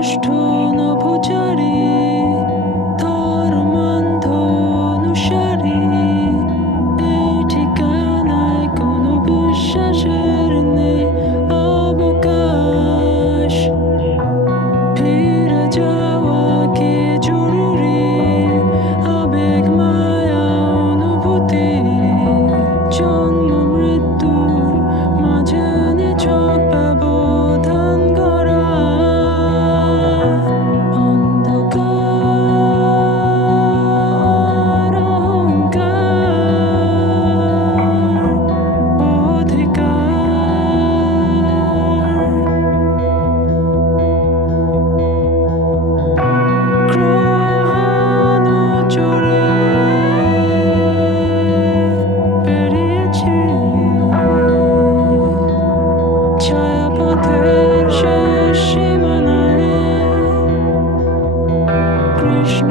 দুষ্ট ছায়াপথের শেষ সীমানায় কৃষ্ণ